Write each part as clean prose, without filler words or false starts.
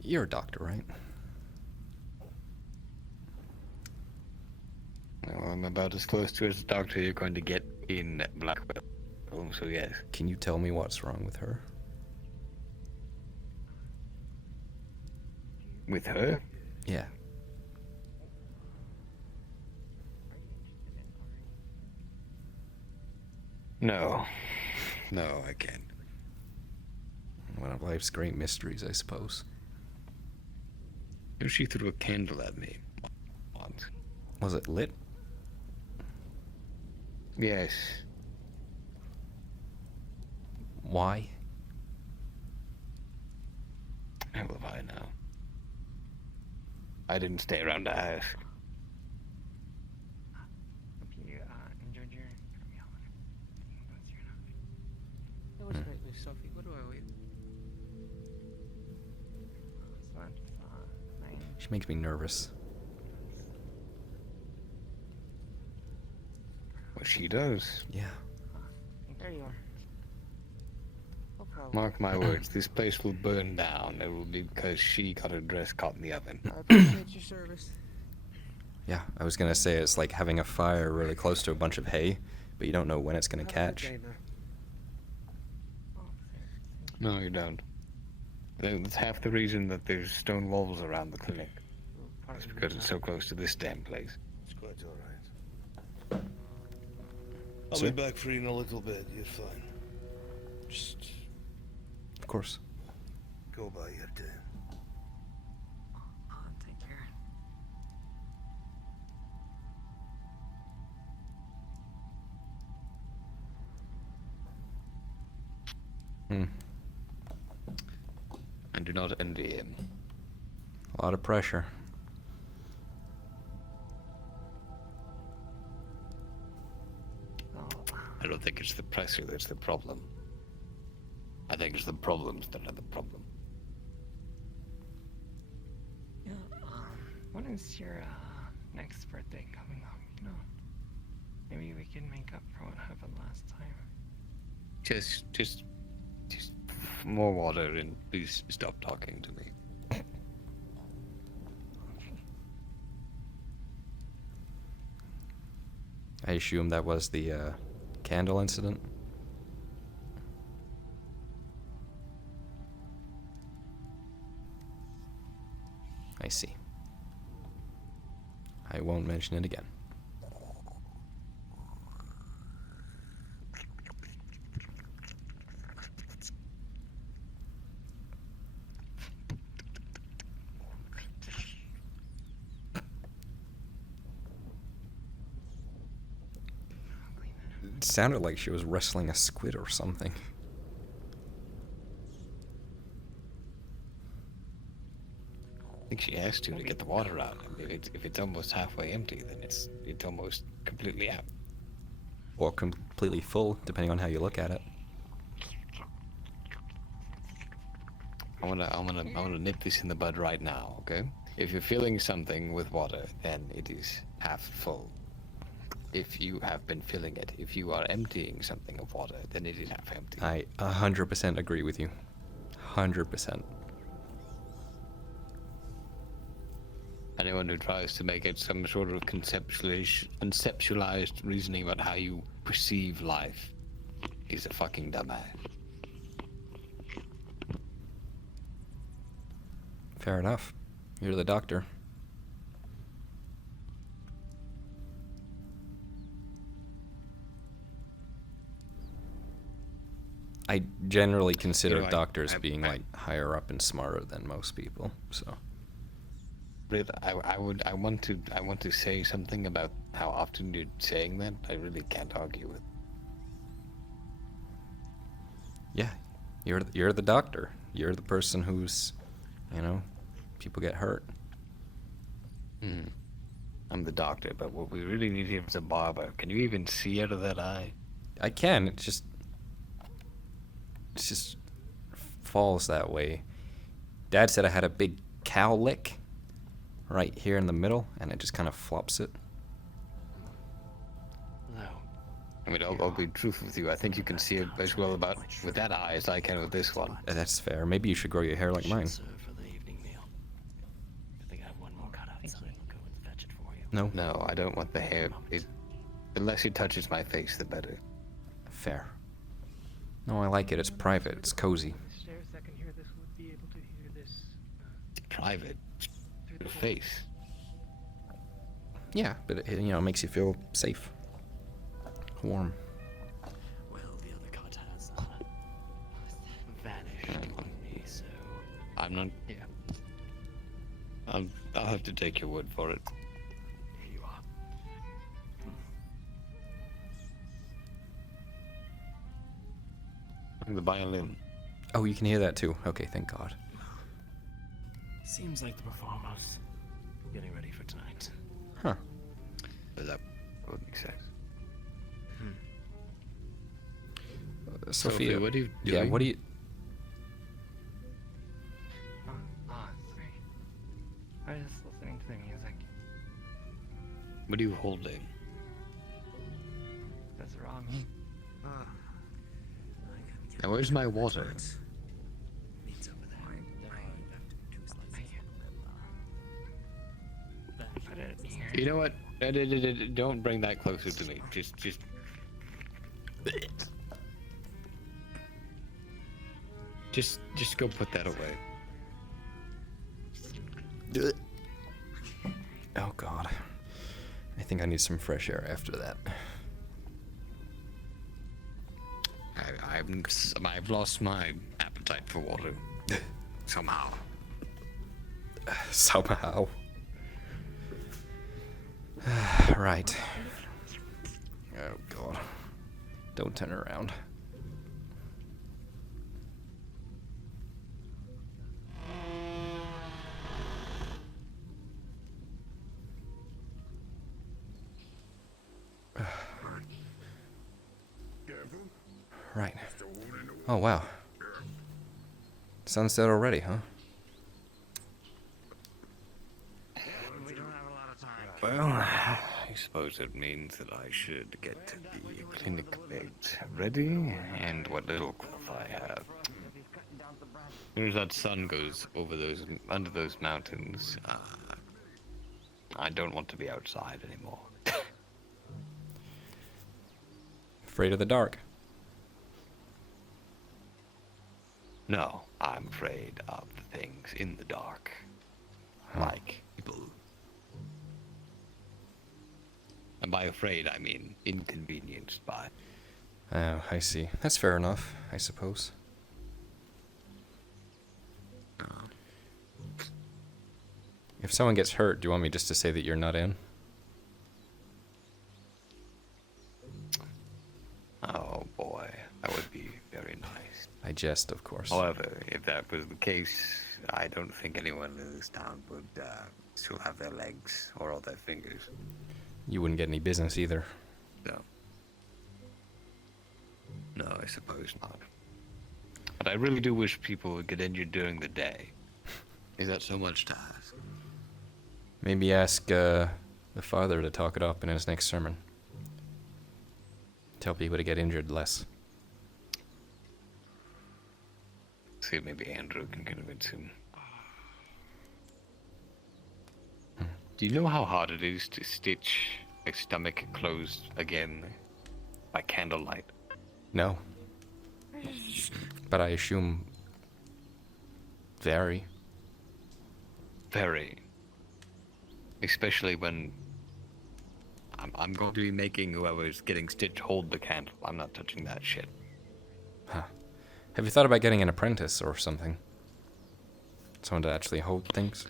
You're a doctor, right? Well, I'm about as close to as a doctor you're going to get in Blackwell. So yes. Can you tell me what's wrong with her? With her? Yeah. No. No, I can't. One of life's great mysteries, I suppose. She threw a candle at me once. Was it lit? Yes. Why? How will I know? I didn't stay around to ask. Hope you enjoyed your meal. That was great news, Sophie. What do I owe you? So that's 9. She makes me nervous. Well, she does. Yeah. There you are. No problem. Mark my words, this place will burn down. It will be because she got her dress caught in the oven. I appreciate your service. Yeah, I was gonna say it's like having a fire really close to a bunch of hay, but you don't know when it's gonna catch. No, you don't. That's half the reason that there's stone walls around the clinic. It's because it's so close to this damn place. It's quite all right. I'll Sir? be back for you in a little bit. You're fine. Just Of course. go by your day. Take care. Hmm. I do not envy him. A lot of pressure. Oh, I don't think it's the pressure that's the problem. I think it's the problems that are the problem. yeah. When is your next birthday coming up? You know, maybe we can make up for what happened last time. Just more water and please stop talking to me. I assume that was the candle incident. I see. I won't mention it again. It sounded like she was wrestling a squid or something. I think she has to get the water out. I mean, if it's almost halfway empty, then it's almost completely out. Or completely full, depending on how you look at it. I wanna nip this in the bud right now, okay? If you're filling something with water, then it is half full. If you have been filling it, if you are emptying something of water, then it is half empty. I 100% agree with you. 100%. Anyone who tries to make it some sort of conceptualized reasoning about how you perceive life is a fucking dumbass. Fair enough. You're the doctor. I generally consider You know, doctors I- being like higher up and smarter than most people, so. Really, I want to say something about how often you're saying that. I really can't argue with. Yeah, you're the doctor. You're the person who's, people get hurt. I'm the doctor, but what we really need here is a barber. Can you even see out of that eye? I can. It just falls that way. Dad said I had a big cow lick right here in the middle, and it just kind of flops it. No. I mean, I'll be truthful with you. I think you can see it as well about with that eye as I can with this one. That's fair. Maybe you should grow your hair like mine. Serve for the evening meal. I think I have one more cut outside. I'll go and fetch it for you. No? No, I don't want the hair. The less it touches my face, the better. Fair. No, I like it. It's private. It's cozy. Stairs that can hear this would be able to hear this It's private. through Your the face. Yeah, but it, you know, makes you feel safe. Warm. Well, the other cut has vanished on me, so I'm not. Yeah. I'll have to take your word for it. here you are. The violin. Oh, you can hear that too. Okay, thank God. Seems like the performers getting ready for tonight. Huh. But that would make sense. Sophia, what are you yeah, doing? what do you... Sorry. I was just listening to the music. What are you holding? That's wrong. Now, where's my water? Meets over there. Put it here. You know what? Don't bring that closer to me. Just. Just go put that away. Oh God. I think I need some fresh air after that. I've lost my appetite for water. Somehow. Somehow. Right. Oh God. Don't turn around. Right. Oh wow. Sunset already, huh? We don't have a lot of time. Well, I suppose it means that I should get the clinic bed ready and what little cloth I have. As soon as that sun goes over under those mountains, I don't want to be outside anymore. Afraid of the dark. No, I'm afraid of the things in the dark, like people. And by afraid, I mean inconvenienced by. Oh, I see. That's fair enough, I suppose. If someone gets hurt, do you want me just to say that you're not in? Oh boy, that would be very nice. I jest, of course. However, if that was the case, I don't think anyone in this town would still have their legs or all their fingers. You wouldn't get any business either. No, I suppose not. But I really do wish people would get injured during the day. Is that so much to ask? Maybe ask the father to talk it up in his next sermon. Tell people to get injured less. See if maybe Andrew can convince him. Do you know how hard it is to stitch a stomach closed again by candlelight? No. But I assume very. Very. Especially when I'm going to be making whoever's getting stitched hold the candle. I'm not touching that shit. Huh. Have you thought about getting an apprentice or something? Someone to actually hold things?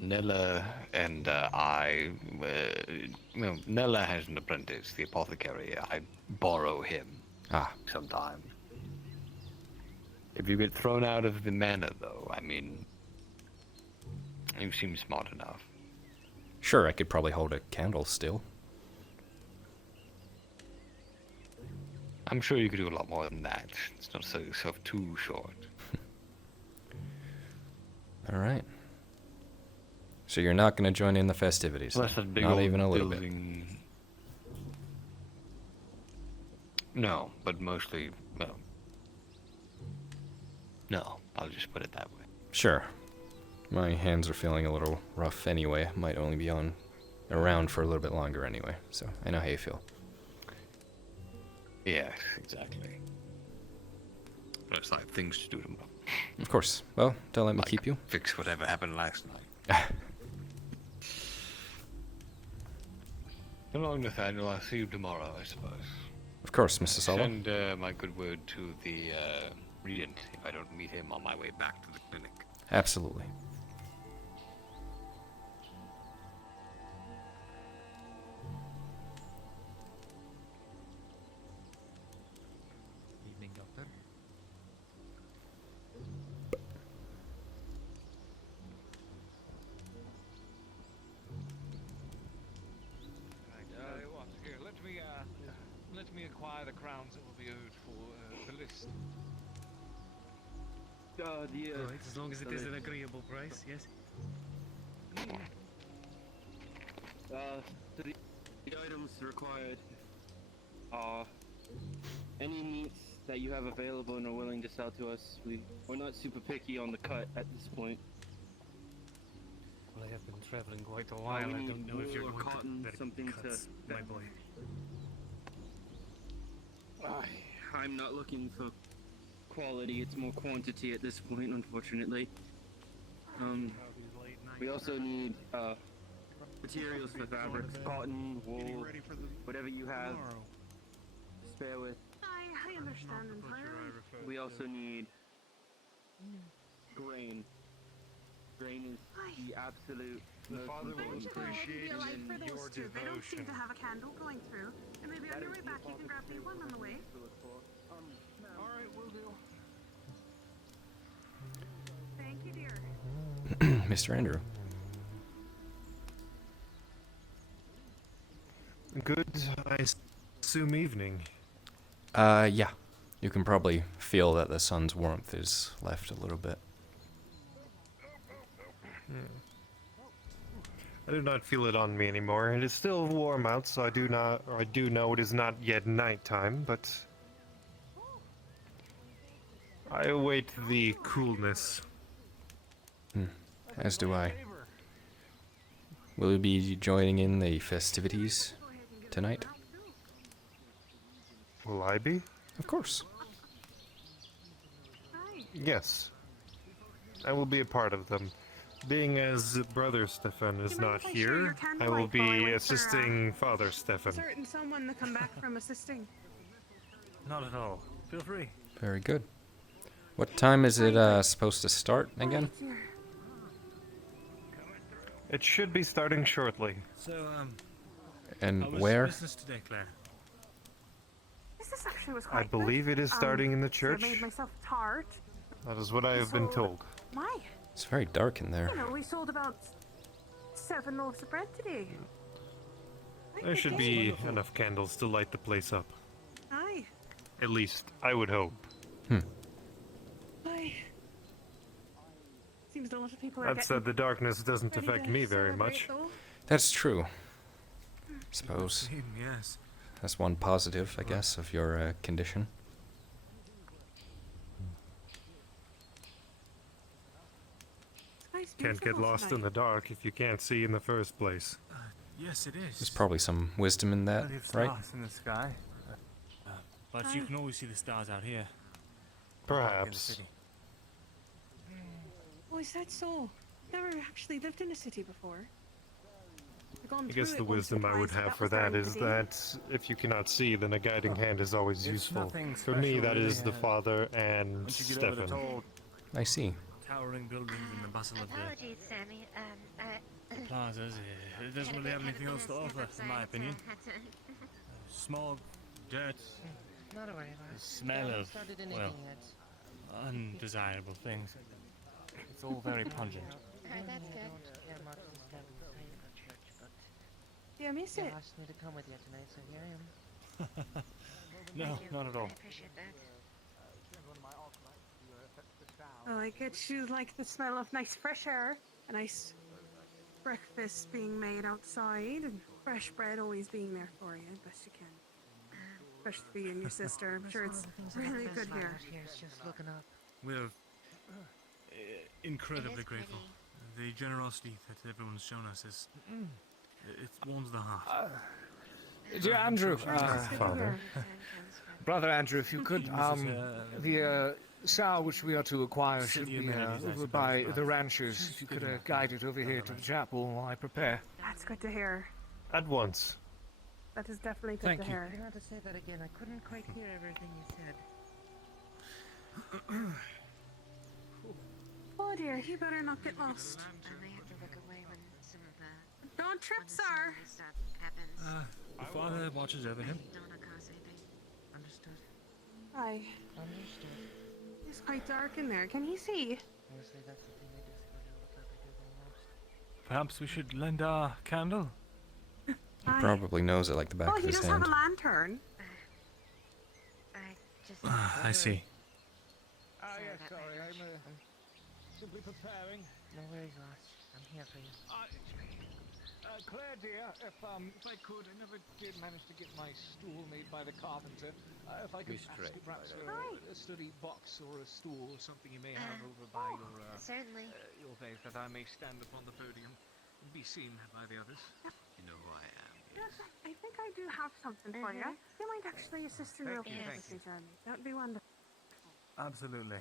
Nella and Nella has an apprentice, the apothecary. I borrow him sometimes. If you get thrown out of the manor, though, I mean, you seem smart enough. Sure, I could probably hold a candle still. I'm sure you could do a lot more than that. It's not sell yourself too short. Alright. So you're not going to join in the festivities? Plus then? that big Not old even a little bit. building. No, but mostly, well. No, I'll just put it that way. Sure. My hands are feeling a little rough anyway. Might only be around for a little bit longer anyway, so I know how you feel. Yes, exactly. But it's like things to do tomorrow. Of course. Well, don't let me Like, keep you. fix whatever happened last night. So long, Nathaniel. I'll see you tomorrow, I suppose. Of course, Mr. Salem. Send my good word to the regent if I don't meet him on my way back to the clinic. Absolutely. Evening, Doctor. What? Here, let me acquire the crowns that will be owed for the list. Right, as long as it is an agreeable price, yes. So the items required are any meats that you have available and are willing to sell to us. We're not super picky on the cut at this point. Well, I have been traveling quite a while. we I need don't know if you're wool or going cotton, to... something cuts, to- my boy. I'm not looking for quality, it's more quantity at this point, unfortunately. We also need materials for fabrics, cotton, wool, whatever you have to spare with. I understand entirely. We also need grain. Grain is the absolute most important thing. Feel like for those two, they don't seem to have a candle going through. And maybe on your way back you can grab me one on the way. Alright, will do. Thank you, dear. Mr. Andrew. Good, I assume, evening. Yeah. You can probably feel that the sun's warmth is left a little bit. I do not feel it on me anymore. It is still warm out, so I do know it is not yet nighttime, but I await the coolness. As do I. Will you be joining in the festivities tonight? Will I be? Of course. Yes. I will be a part of them. Being as Brother Stefan is not here, I will be assisting Father Stefan. Certain someone to come back from assisting. Not at all. Feel free. Very good. What time is it supposed to start again? It should be starting shortly. So, And how was where? business today, Claire? This actually was I quite believe it is starting in the I church. made myself a tart. That is what I have been told. My, It's very dark in there. you know, we sold about 7 loaves of bread today. There should be enough candles to light the place up. Aye. At least, I would hope. Aye. Seems a lot of people are That getting said, the darkness doesn't ready affect to me very celebrate, much. though. That's true. Suppose. Yes. That's one positive, I guess, of your condition. Nice, Can't get beautiful lost in tonight. the dark if you can't see in the first place. Yes, it is. There's probably some wisdom in that, Plenty of right? stars in the sky. But you can always see the stars out here. Back in the Perhaps. city. Oh, is that so? Never actually lived in a city before. I've gone I guess through the it once or wisdom I would twice, but have for was that during is the day. that if you cannot see, then a guiding hand is always It's useful. nothing For me, special, that really, is the Father and Once you get over the Stefan. tall, I see. towering buildings and the bustle of the Apologies, Sammy. plazas, it doesn't really have anything else to offer, in my opinion. Smog, dirt, Not a worry about the it. smell of, well, undesirable things. It's all very pungent. Alright, that's good. Yeah, I miss You it. asked me to come with you tonight, so here I am. No, Thank you. not at all. I appreciate that. Oh, I get you like the smell of nice fresh air, a nice breakfast being made outside, and fresh bread always being there for you, best you can. Especially for you and your sister. I'm sure it's really good here. Here is just looking up. We're incredibly It is grateful. pretty. The generosity that everyone's shown us is it warms the heart. Dear Andrew, Father. Brother Andrew, if you could, the sow which we are to acquire should be over by the ranchers. If you could guide it over here to the chapel while I prepare. That's good to hear. At once. That is definitely good Thank to you. hear. You have to say that again. I couldn't quite hear everything you said. Oh dear, you better not get lost. I may have to look away when some of the Don't trip, sir. stuff happens. The Father watches over him. Don't cause anything. Understood. Aye. Understood. It's quite dark in there. Can you see? Honestly, that's the thing I just want to look like I do the most. Perhaps we should lend our candle. He probably knows it like the back Oh, of he his does hand. have a lantern. I just. I see. Sorry yes, about sorry, my I'm Rush. simply preparing. No worries, Ross. I'm here for you. Claire dear, if I could, I never did manage to get my stool made by the carpenter. If I could ask you perhaps a study box or a stool or something you may have over by Certainly. your face that I may stand upon the podium and be seen by the others. You know who I am. Yes, I think I do have something for you. Do you mind actually assisting real quick with me, Jeremy? That would be wonderful. Absolutely.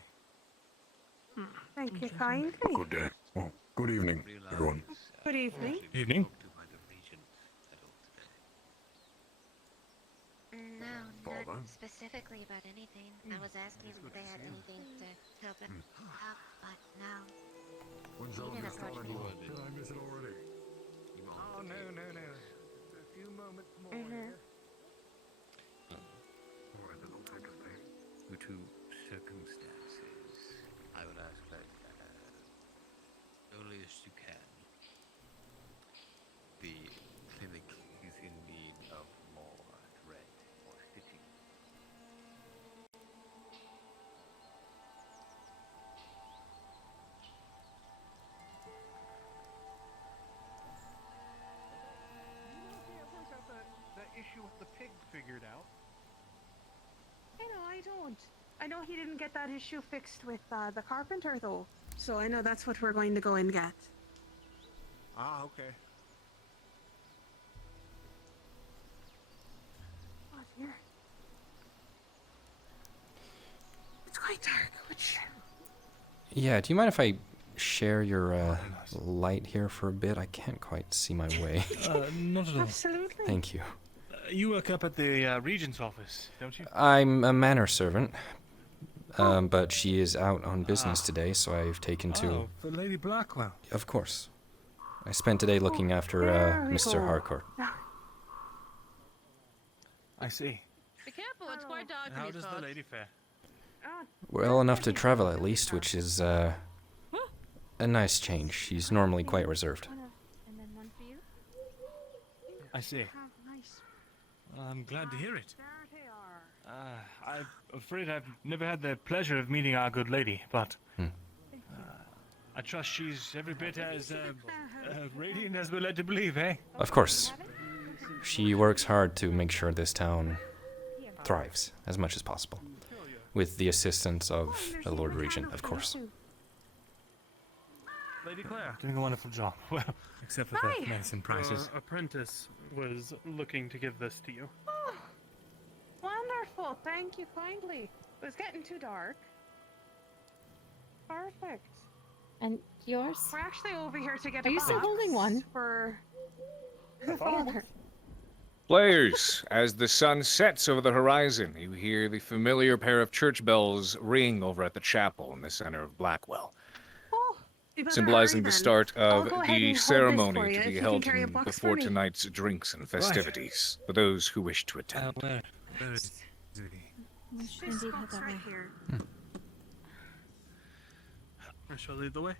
Thank you kindly. Good day. Oh, good evening, everyone. Good evening. Evening. No, Father? not specifically about anything. I was asking if they had anything to help him out, but no. When's You all didn't this approach starting? me. Did I miss it already? Oh, no. A few moments more. Alright, then I'll take a thing. Due to circumstances, I would ask that earliest you can. The clinic is in need of more dread or stitching. The issue with the pig figured out. I don't. I know he didn't get that issue fixed with the carpenter, though. So I know that's what we're going to go and get. Ah, okay. Oh dear. It's quite dark, which... Yeah, do you mind if I share your light here for a bit? I can't quite see my way. Not at all. Absolutely. Thank you. You work up at the Regent's office, don't you? I'm a manor servant, but she is out on business today, so I've taken to... Oh, for Lady Blackwell. Of course. I spent today looking after very Mr. cool. Harcourt. I see. Be careful, it's quite dark in How these does the parts. lady fare? Well enough to travel at least, which is a nice change. She's normally quite reserved. And then one for you. I see. Nice. I'm glad to hear it. There they are. I'm afraid I've never had the pleasure of meeting our good lady, but I trust she's every bit as radiant as we're led to believe, eh? Of course. She works hard to make sure this town thrives as much as possible. With the assistance of the Lord Regent, of course. Lady Claire, doing a wonderful job. Well, except for the medicine prices. Apprentice was looking to give this to you. Oh, wonderful. Thank you kindly. It was getting too dark. Perfect. And yours? We're actually over here to get Are you still holding one? For the father. Players, as the sun sets over the horizon, you hear the familiar pair of church bells ring over at the chapel in the center of Blackwell, Oh, you better symbolizing hurry the then. start I'll of go ahead and the hold this for ceremony you, to if be you can held carry a box before for me. tonight's drinks and festivities for those who wish to attend. Where is he? This Indeed, box head that right way. here. I shall lead the way.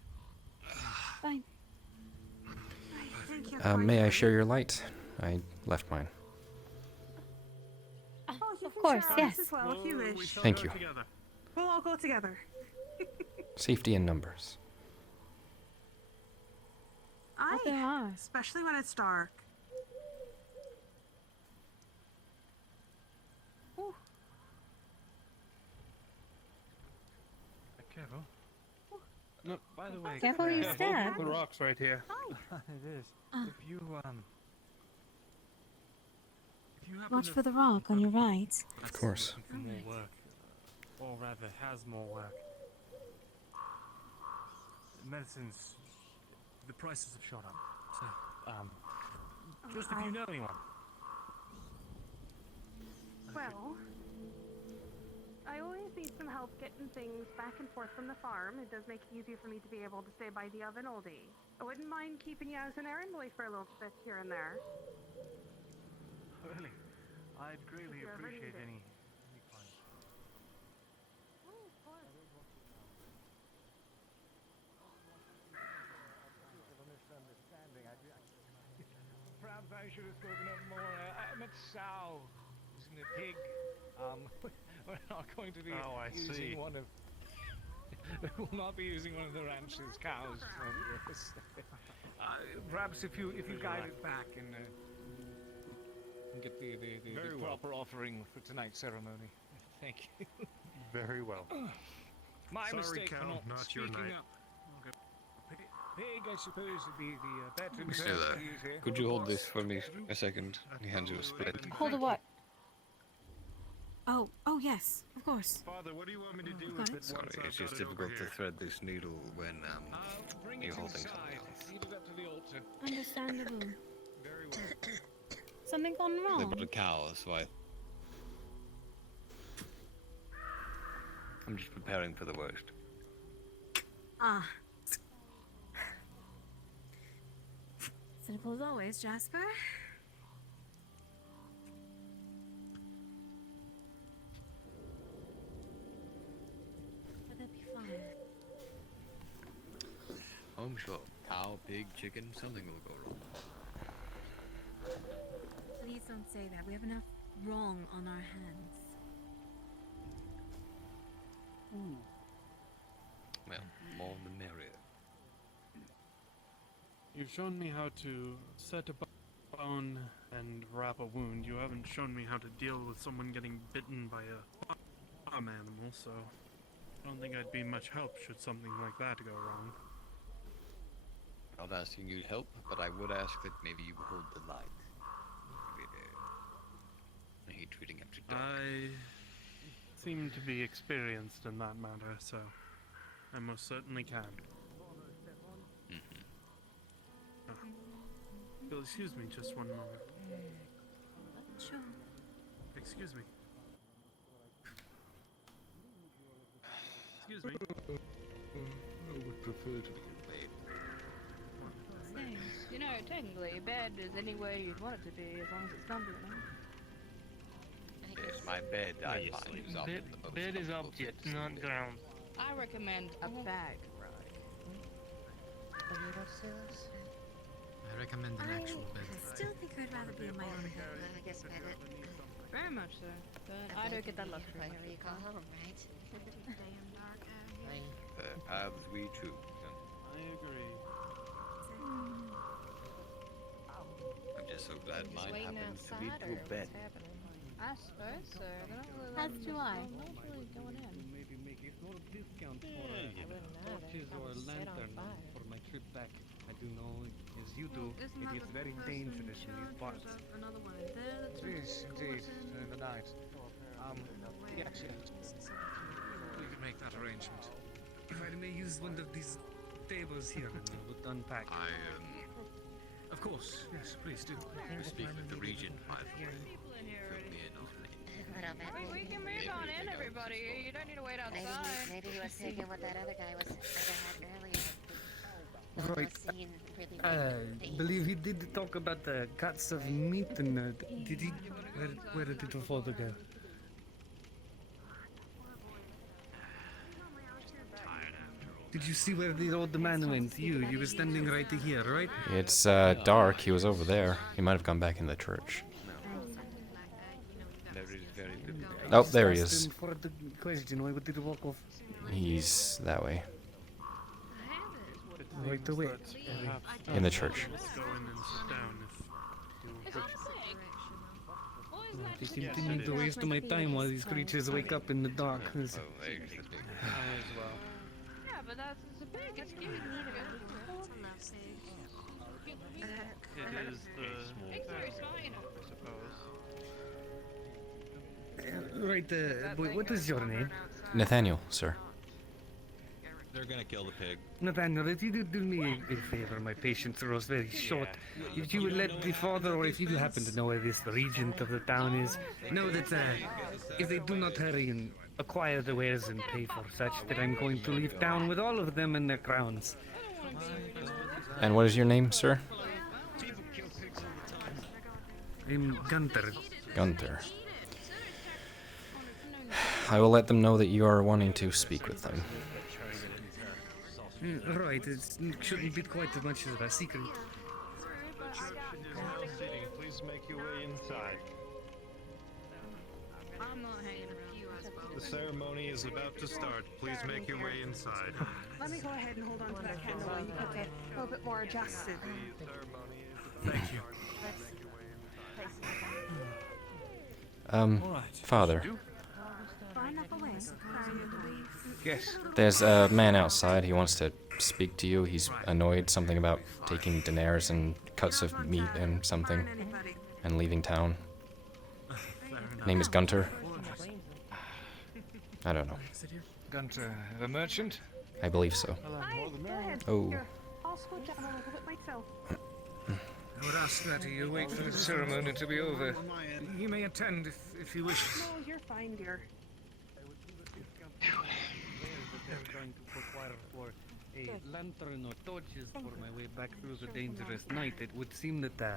Fine. Thank you May I kindly. share your light? I left mine. Oh, you Of can course, share ours yes. as well if you wish. Thank you. We'll all go together. Safety in numbers. Aye, there are. especially when it's dark. Ooh. Careful. No, by the way, Careful you step. the rock's right here. Hi. It is. If you happen Watch to for the rock on your right. Of course. for more work, or rather has more work. Medicines, the prices have shot up. So, just if you know anyone. Well, I always need some help getting things back and forth from the farm. It does make it easier for me to be able to stay by the oven all day. I wouldn't mind keeping you as an errand boy for a little bit here and there. Really, I'd greatly you ever appreciate need it. any Perhaps I should have spoken up more. I meant Sal, using the pig. We're not going to be using one of. We'll not be using one of the ranch's cows. Yes. Perhaps if you guide it back and get the proper offering for tonight's ceremony. Thank you. Very well. My Sorry, mistake for Cal, not not your speaking night. up. Pig, I suppose, would be the better Mr. term to use here. Could you hold this for me a second? He hands you a split. Hold a what? Oh, yes, of course. Father, what do you want me to do Got with it. it? Sorry, once I've it's just got it over difficult to here? thread this needle when Bring you're it holding inside. something else. Lead it up to the altar. Understandable. Very well. Something gone They wrong? brought a cow, so I'm just preparing for the worst. Ah. Simple as always, Jasper. But that'd be fine. I'm sure. Cow, pig, chicken, something will go wrong. Please don't say that. We have enough wrong on our hands. Well, more the merrier. You've shown me how to set a bone and wrap a wound. You haven't shown me how to deal with someone getting bitten by a farm animal, so I don't think I'd be much help should something like that go wrong. Not asking you to help, but I would ask that maybe you hold the line. I hate treating after dark. I seem to be experienced in that matter, so I most certainly can. You'll excuse me just one moment. Sure. Excuse me. Excuse me. I would prefer to be paid. Thanks. You know, technically, bed is anywhere you'd want it to be, as long as it's comfortable. Yes, my bed, I find, is often the most Bed is comfortable object, place in not the ground. I recommend a bag rug. I recommend an actual bed. I still think I'd rather be in my own bed. I guess bed it. Very much so. But I don't get that luxury. Whenever you call home, right? The paths we choose. I agree. I'm just so glad Just mine waiting happens to be outside, to or a bed. what's happening? I suppose so. But I don't really As like do I. not really going in. Maybe make a small discount I for wouldn't know. torches That or a was set on lantern fire. for my trip back. I do know, as you do, Isn't it that is the very person dangerous in these charged? parts. There's another one in there that's It is indeed in the night. Yes, We can make that arrangement. If I may use one of these tables here and we'll unpack. Of course, yes, please do. Speak with the regent, by the way. Fill me in on it. We can move on in, everybody. You don't need to wait outside. Maybe he was thinking what that other guy was had earlier. Right. I believe he did talk about the cuts of meat and did he? Where did the father go? Tired after all Did you see where the old man went? You were standing right here, right? It's dark. He was over there. He might have gone back in the church. Oh, there he is. For the question, why would he walk off? He's that way. Right away. In the church. They continue to waste my time while these creatures wake up in the darkness. Yeah, but that's a big. It's cute. It is the Right, boy, what is your name? Nathaniel, sir. They're gonna kill the pig. Nathaniel, if you could do me a favor, my patience grows very short. If you would let the father, or if you happen to know where this regent of the town is, know that if they do not hurry and acquire the wares and pay for such, that I'm going to leave town with all of them and their crowns. And what is your name, sir? I'm Gunter. Gunther. I will let them know that you are wanting to speak with them. Right, it shouldn't be quite as much of a secret. Please make your way inside. I'm not hanging around. The ceremony is about to start. Please make your way inside. Let me go ahead and hold on to that candle while you get it a little bit more adjusted. Thank you. Father. Yes. There's a man outside. He wants to speak to you. He's annoyed something about taking dinars and cuts of meat and something and leaving town. Name is Gunter. I don't know. Gunter, the merchant? I believe so. Oh. I'll scoot down a little bit myself. I would ask that you wait for The ceremony to be over. You may attend if you wish. No, you're fine, dear. Trying to acquire for a lantern or torches for my way back through the dangerous night. It would seem that the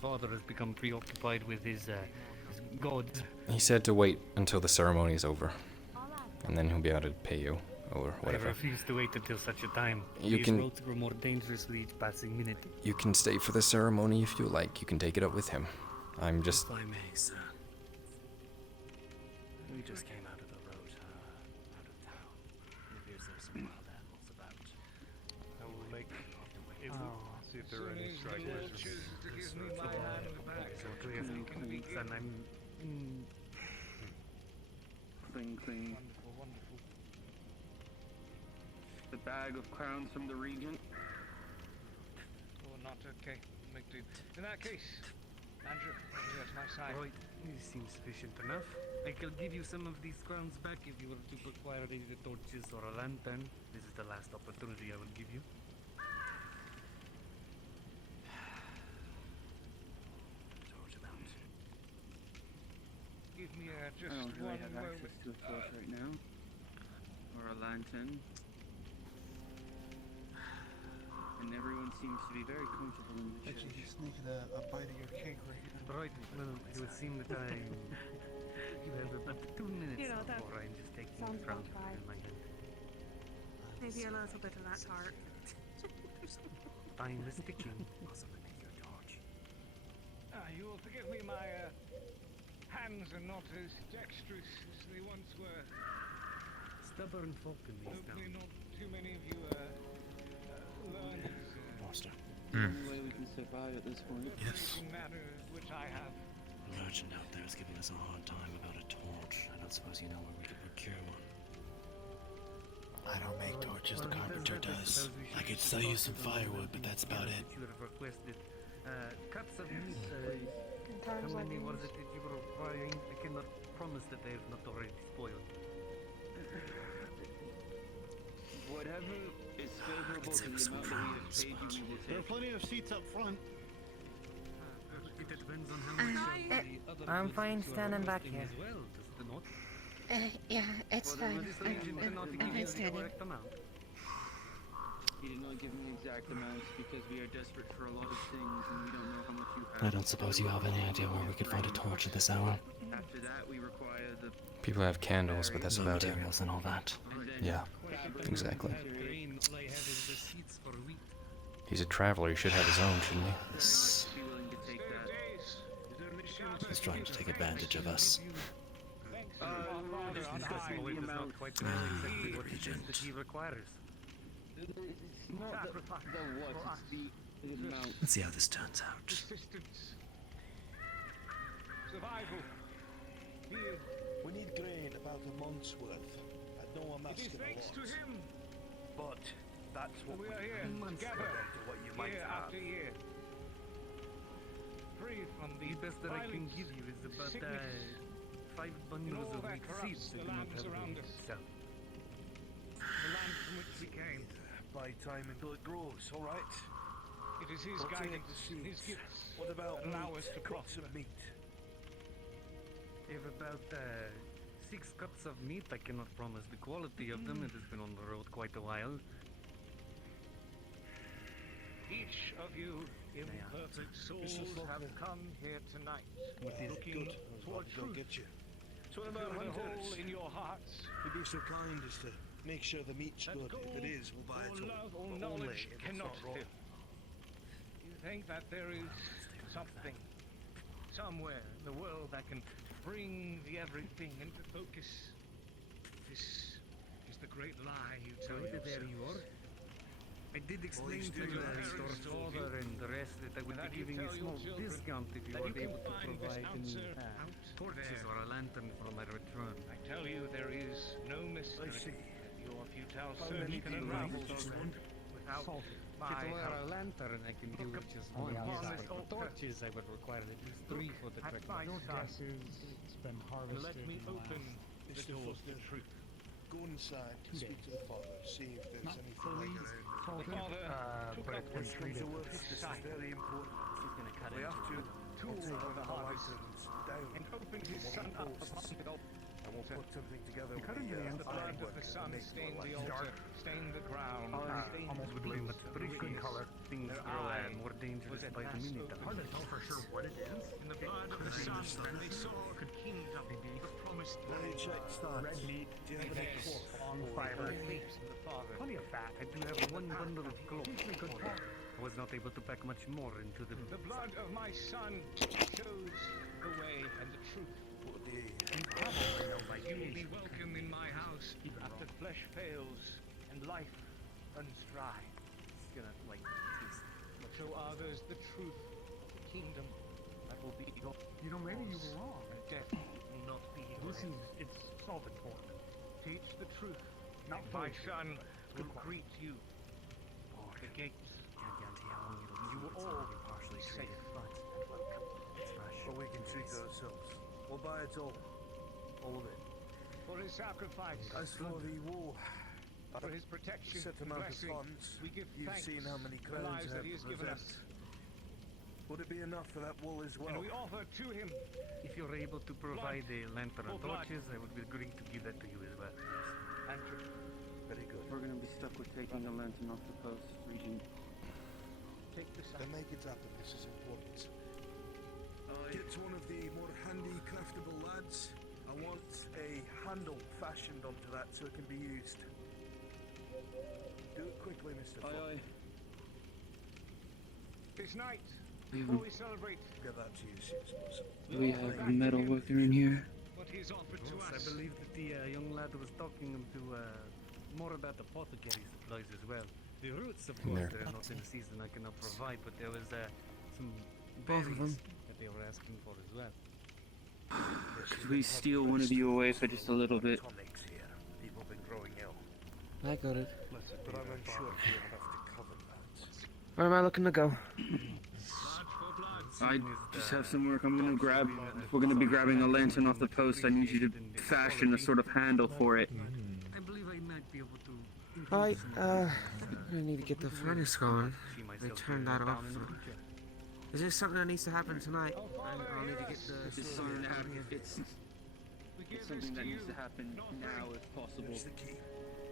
father has become preoccupied with his gods. He said to wait until the ceremony is over, and then he'll be able to pay you or I whatever. refuse to wait until such a time. You These can- roads grow more dangerous with each passing minute. You can stay for the ceremony if you like. You can take it up with him. I'm just... If I may, sir. We just came out of the road, out of town. It appears there's some wild animals about. I will make see if there are any strikers. And I'm Cling, cling. The bag of crowns from the regent. Oh, not okay. Make do. In that case, Andrew, you're at my side. right. This seems sufficient enough. I can give you some of these crowns back if you were to acquire either torches or a lantern. This is the last opportunity I will give you. Give me just I don't really one have moment. access to a torch right now. Or a lantern. And everyone seems to be very comfortable in the church. You're sneaking a bite of your cake right here. Right, well, it would seem that you have about 2 minutes You know, that before I'm just taking sounds the crown about right. in my hand. Maybe a little bit of that tart. Time is ticking. You will forgive me, my hands are not as dexterous as they once were. Stubborn folk in these Hopefully towns. not too many of you learn Master. The only way we can survive at this point. Yes. manner which I have. The merchant out there is giving us a hard time about a torch. I don't suppose you know where we could procure one. I don't make torches, the carpenter does. I could sell you some firewood, but that's about it. You have requested cuts of meat. How many was it that you were requiring? I cannot promise that they have not already spoiled. Whatever is favorable to the amount that we have paid you, we will There are take. plenty of seats up front. It depends on how much the other I'm goods fine that you are standing back requesting here. as well, does it not? Yeah, it's fine. This agent cannot give I'm you the standing. correct amount. He did not give me exact amounts because we are desperate for a lot of things and we don't know how much you I have. don't suppose you have any idea where we could find a torch at this hour. After that, we require the People have candles, but that's The about it. materials and all that. and then Yeah. Exactly. Grain, all I have is the seeds for wheat. He's a traveler, he should have his own, shouldn't he? He's trying to take advantage of us. Agent. That he requires. Let's see how this turns out. Survival. We need grain about a month's worth. I know I'm asking a Thanks to lot, him. but that's what We are here together, year after year. Free from The best that I can give you is about 5 bundles of wheat seeds that do not have around the us. itself. The land from which we came. Buy time until it grows, all right? It is his What's in guidance, the seeds? his gifts What about that allow meat? us to Cuts prosper. of meat? I have about 6 cups of meat. I cannot promise the quality of them. It has been on the road quite a while. Each of you imperfect souls have come here tonight, looking toward Go truth. get you. So about the hole in your hearts. You'd be so kind as to make sure the meat's That good. gold If it is, we'll buy it or all. love or But knowledge only if it's cannot not raw. fill. You think that there is something somewhere in the world that can bring the everything into focus. This is the great lie you tell yourself. There you are. I did explain to your father and the rest that I would be giving you a small discount if you were able to provide any torches or a lantern for my return. I tell you, there is no mystery that your futile search can unravel without my Get a help. lantern I can do with just one. Yes, but for torches I would require at least 3 for the trek. My son, It's been and harvested. let me in the open last the doors to truth. Go inside, 2 speak days. to the father, see if there's Not anything fully like that. salted, but it's been treated. This is very important. We have to Tool take of the our harvest, items down. and opened his son up upon the altar. And we'll put something together with cut into the the The blood of ironwork the to sun make stained more the light. altar, stained the ground, stained almost the blue, blue. but pretty good color. Things Their grow eye more dangerous was at by the last minute. opened. Hard to tell for sure what it is. In the blood of the sun, they saw the kingdom, the promised Let me land. check stats. Red meat, Do you have any Yes. cloth? long or fiber, The Father. plenty of fat. I do have 1 bundle of cloth. I was not able to pack much more into the The blood of my son shows the way and the truth. You will be welcome in my house after flesh fails and life runs dry. It's gonna like taste. Show others the truth of the kingdom that will be yours. You know, maybe you were wrong. And death will not be yours. This is, it's salted pork. Teach the truth. Not My fully. son will Good greet you. at the gates. Can't guarantee how long it'll You keep. will It's all already partially be treated, safe. but welcome. It's fresh. But we can treat it ourselves. We'll buy it all. All of it. For his sacrifice, As for the war, for his protection set and amount of blessing, funds. we give You've thanks seen how many for the crowns lives that have he has given us. Would it be enough for that wool as well? And we offer to him. If you're able to provide a lantern For and blood. torches, I would be agreeing to give that to you as well. And truth. Very good. We're gonna be stuck with taking the lantern off the post, Regent. Take this Then make it happen. This is important. Get one of the more handy craftable lads. I want a handle fashioned onto that so it can be used. Do it quickly, Mr. Fogg. This night, Mhm. before we celebrate Get that to you as soon as possible. We have a metal worker in here. what he has offered to Yes, us. I believe that the young lad was talking to more about apothecary supplies as well. The roots, of course, There. they're not in the season. I cannot provide, but there was some Both of berries them. that they were asking for as well. Could we steal one of you away for just a little bit? Tonics here. People have been growing ill. I got it. But I'm unsure if we'll have to cover that. Where am I looking to go? I just have some work I'm gonna grab. If we're gonna be grabbing a lantern off the post, I need you to fashion a sort of handle for it. I believe I might be able to. I need to get the furnace going. They turned that off. Is this something that needs to happen tonight? I'll need to get the... This is something that happens. It's something that needs to happen now if possible. Here's the key.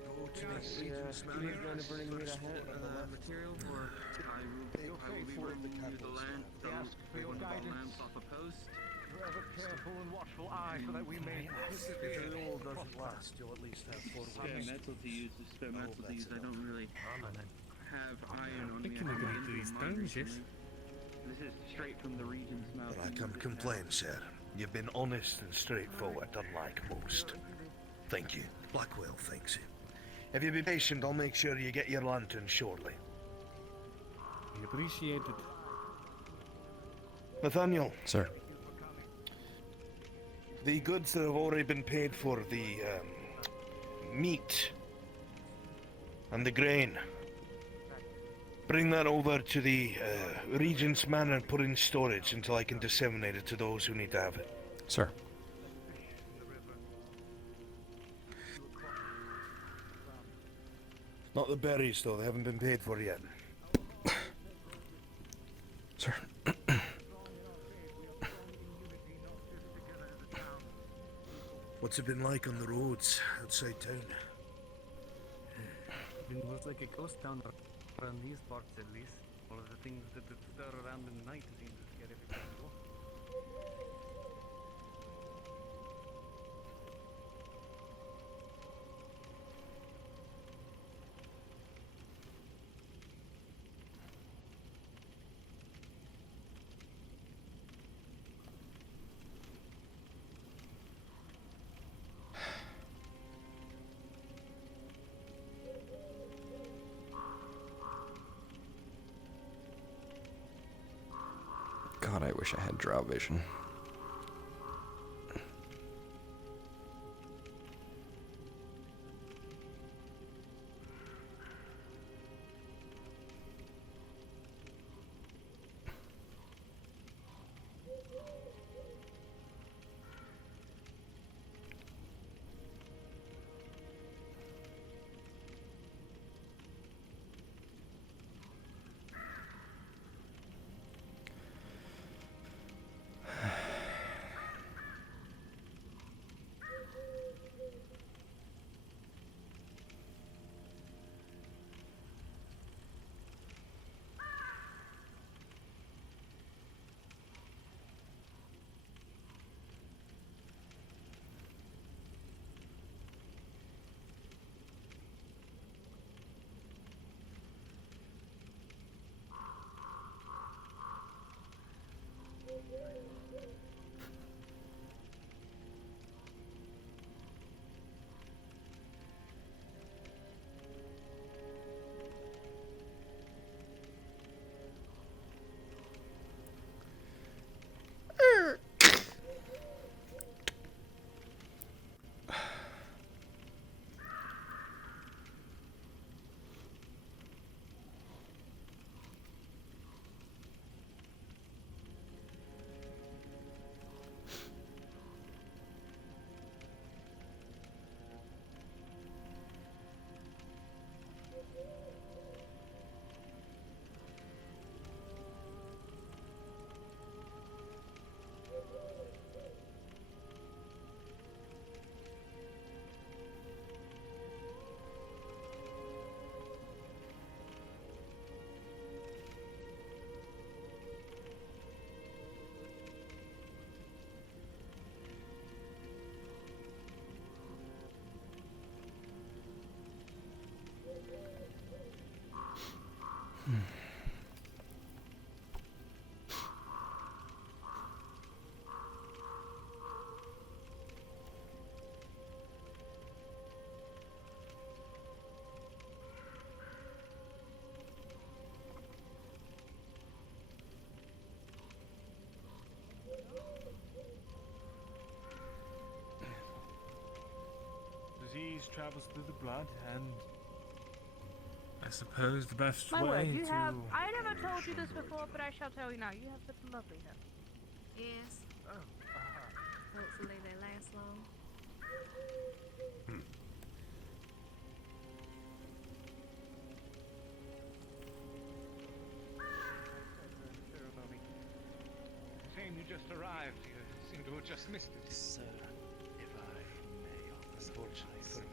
Go to the He's Regent's Manor. gonna bring me First the floor on the left. material for... I will be bringing you the lamp, the lamp off a post. Forever careful careful and watchful eye so that we may. If it all doesn't last, you'll at least have Spare metal to use is spare metal to use. I don't really have iron on me. Can we go into these stones, yes? This is straight from the region's mouth. Well, I can't complain, sir. You've been honest and straightforward, unlike most. Thank you. Blackwell thanks you. If you be patient, I'll make sure you get your lantern shortly. We appreciate it. Nathaniel. Sir. The goods that have already been paid for, the meat and the grain. Bring that over to the Regent's Manor and put it in storage until I can disseminate it to those who need to have it. Sir. Not the berries, though. They haven't been paid for yet. Sir. What's it been like on the roads outside town? It was like a ghost town around these parts, at least. All of the things that stir around in the night seem to scare everybody off. God, I wish I had drow vision. Disease travels through the blood, and I suppose the best My way word, you to... have. I never told you this before, but I shall tell you now. You have such a lovely hair. Yes. Hopefully they last long. Shame you just arrived. You seem to have just missed it. Sir, if I may, unfortunately for me,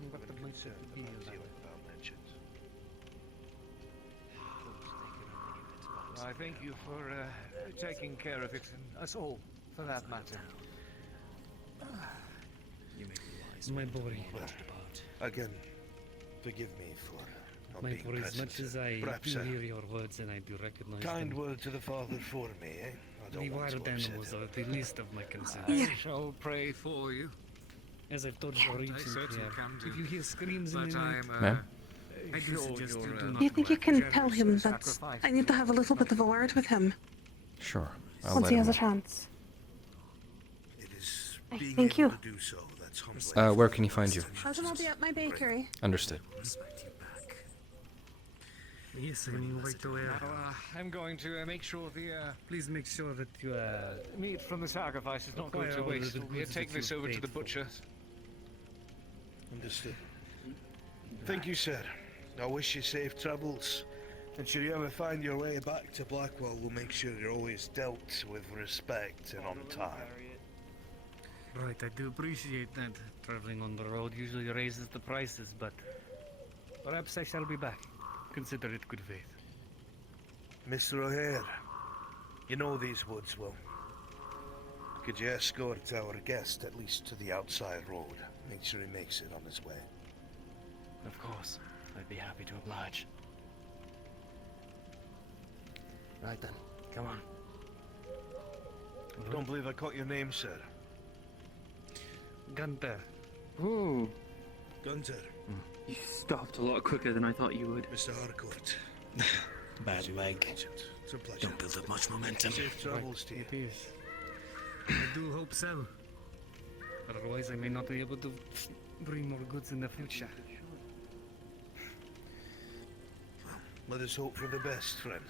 I'm What the concerned be about like? dealing with our merchants. Of course, they can only give it to us. I thank you for taking care of it and us all for that matter. You may be wise. My boy. Again, forgive me for not My being boy, as present. much as I Perhaps do a hear your words and I do recognize kind them, word to the Father for me, eh? I the don't want to wild upset animals him. are the least of my concerns. I shall pray for you. As I've told your regent certainly here, can do. if you hear screams in But the night, I'm, Ma'am? I do suggest you do Do not you think go you can out. tell him that I need to have a little bit of a word with him Sure. I'll once let he him has a know. chance? It is I being thank able you. to do so that's humbling. Where can he find you? I'll be at my bakery. Understood. Yes, I'm right away. Now, I'm going to make sure the Please make sure that you meat from the sacrifice is not going to acquire all waste. the We'll goods take that this you over to paid the for. butcher. Understood. Thank you, sir. I wish you safe travels. And should you ever find your way back to Blackwell, we'll make sure you're always dealt with respect and on time. Right, I do appreciate that. Traveling on the road usually raises the prices, but perhaps I shall be back. Consider it good faith. Mr. O'Hare, you know these woods well. Could you escort our guest at least to the outside road? Make sure he makes it on his way. Of course. I'd be happy to oblige. Right then, come on. Don't believe I caught your name, sir. Gunter. Ooh. Gunter. You stopped a lot quicker than I thought you would. Mr. Harcourt. Bad leg. It's a pleasure. Don't build up much momentum. Safe travels to you. It is. I do hope so. Otherwise, I may not be able to bring more goods in the future. Let us hope for the best, friend.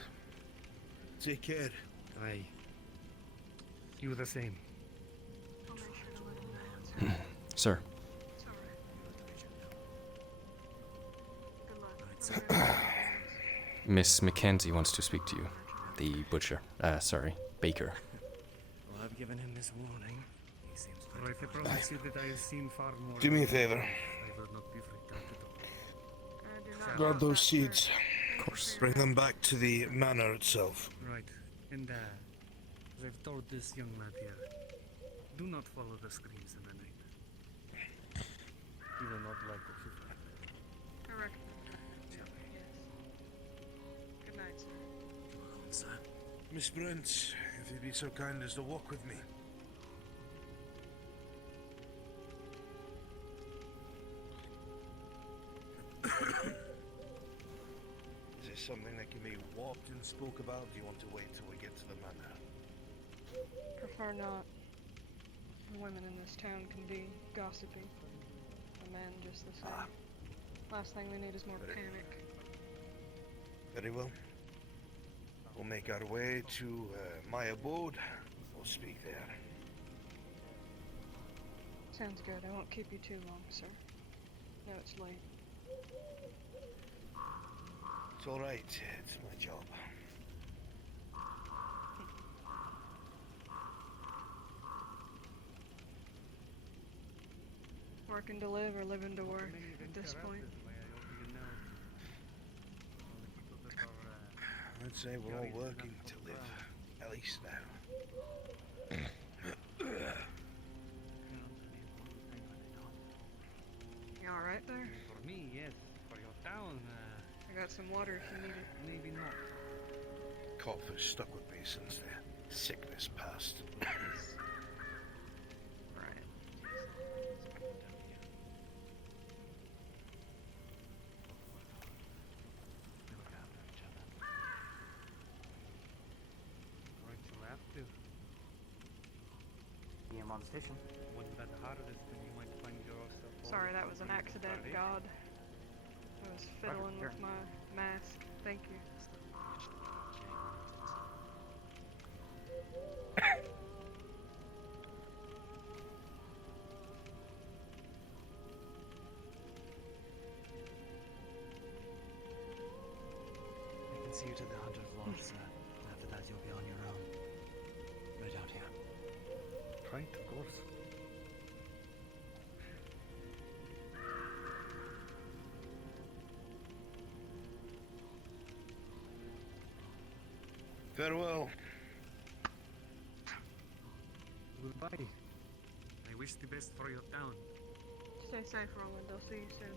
Take care. Aye. You the same. Sir. Miss Mackenzie wants to speak to you. The butcher. Sorry, baker. Well, I've given him his warning. He seems Right, I promise you that I have seen far more. Do me a favor. I will not be freaked out at all. Grab those seeds. Of course. Bring them back to the manor itself. Right, and as I've told this young lad here, do not follow the screams in the night. You will not like what you find. Correct. Good night, sir. Miss Brent, if you'd be so kind as to walk with me. Is this something that can be walked and spoke about? Do you want to wait till we get to the manor? Prefer not. The women in this town can be gossipy. The men just the same. Last thing we need is more panic. Very well. We'll make our way to my abode. We'll speak there. Sounds good. I won't keep you too long, sir. No, it's late. It's all right. It's my job. Working to live or living to work at this point. I'd say we're all working to live, at least now. You alright there? For me, yes. For your town, I got some water if you need it. maybe not. Cough has stuck with me since the sickness passed. Right, you'll have to. I'm on station. Wouldn't bet the hardest when you might find yourself. Sorry, that was an accident, God. I was fiddling with my mask. Thank you. I can see you to the Hunter's Lodge, sir. After that, you'll be on your own. Right out here. Right, of course. Farewell. Goodbye. I wish the best for your town. Stay safe, Roland. I'll see you soon.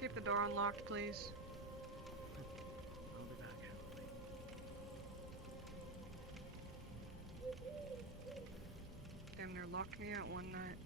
Keep the door unlocked, please. I'll be back. Damn near locked me out one night.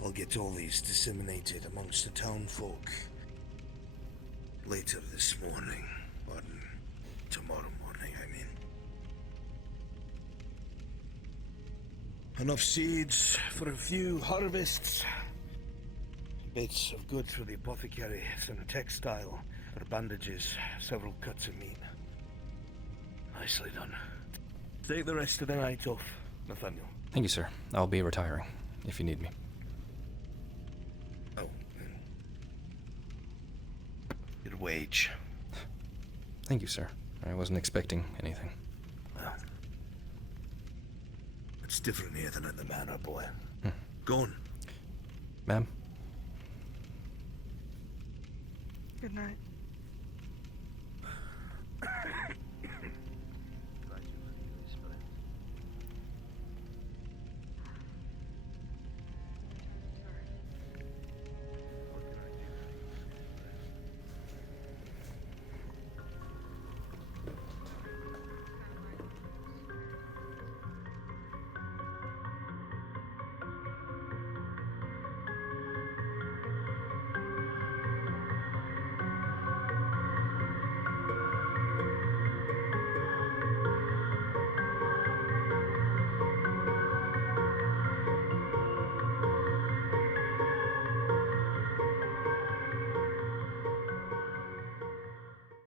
I'll get all these disseminated amongst the town folk later this morning, or tomorrow morning, I mean. Enough seeds for a few harvests. Bits of goods for the apothecary, some textile for bandages, several cuts of meat. Nicely done. Take the rest of the night off, Nathaniel. Thank you, sir. I'll be retiring, if you need me. Oh. Your wage. Thank you, sir. I wasn't expecting anything. Well, it's different here than at the manor, boy. Hmm. Go on. Ma'am? Good night.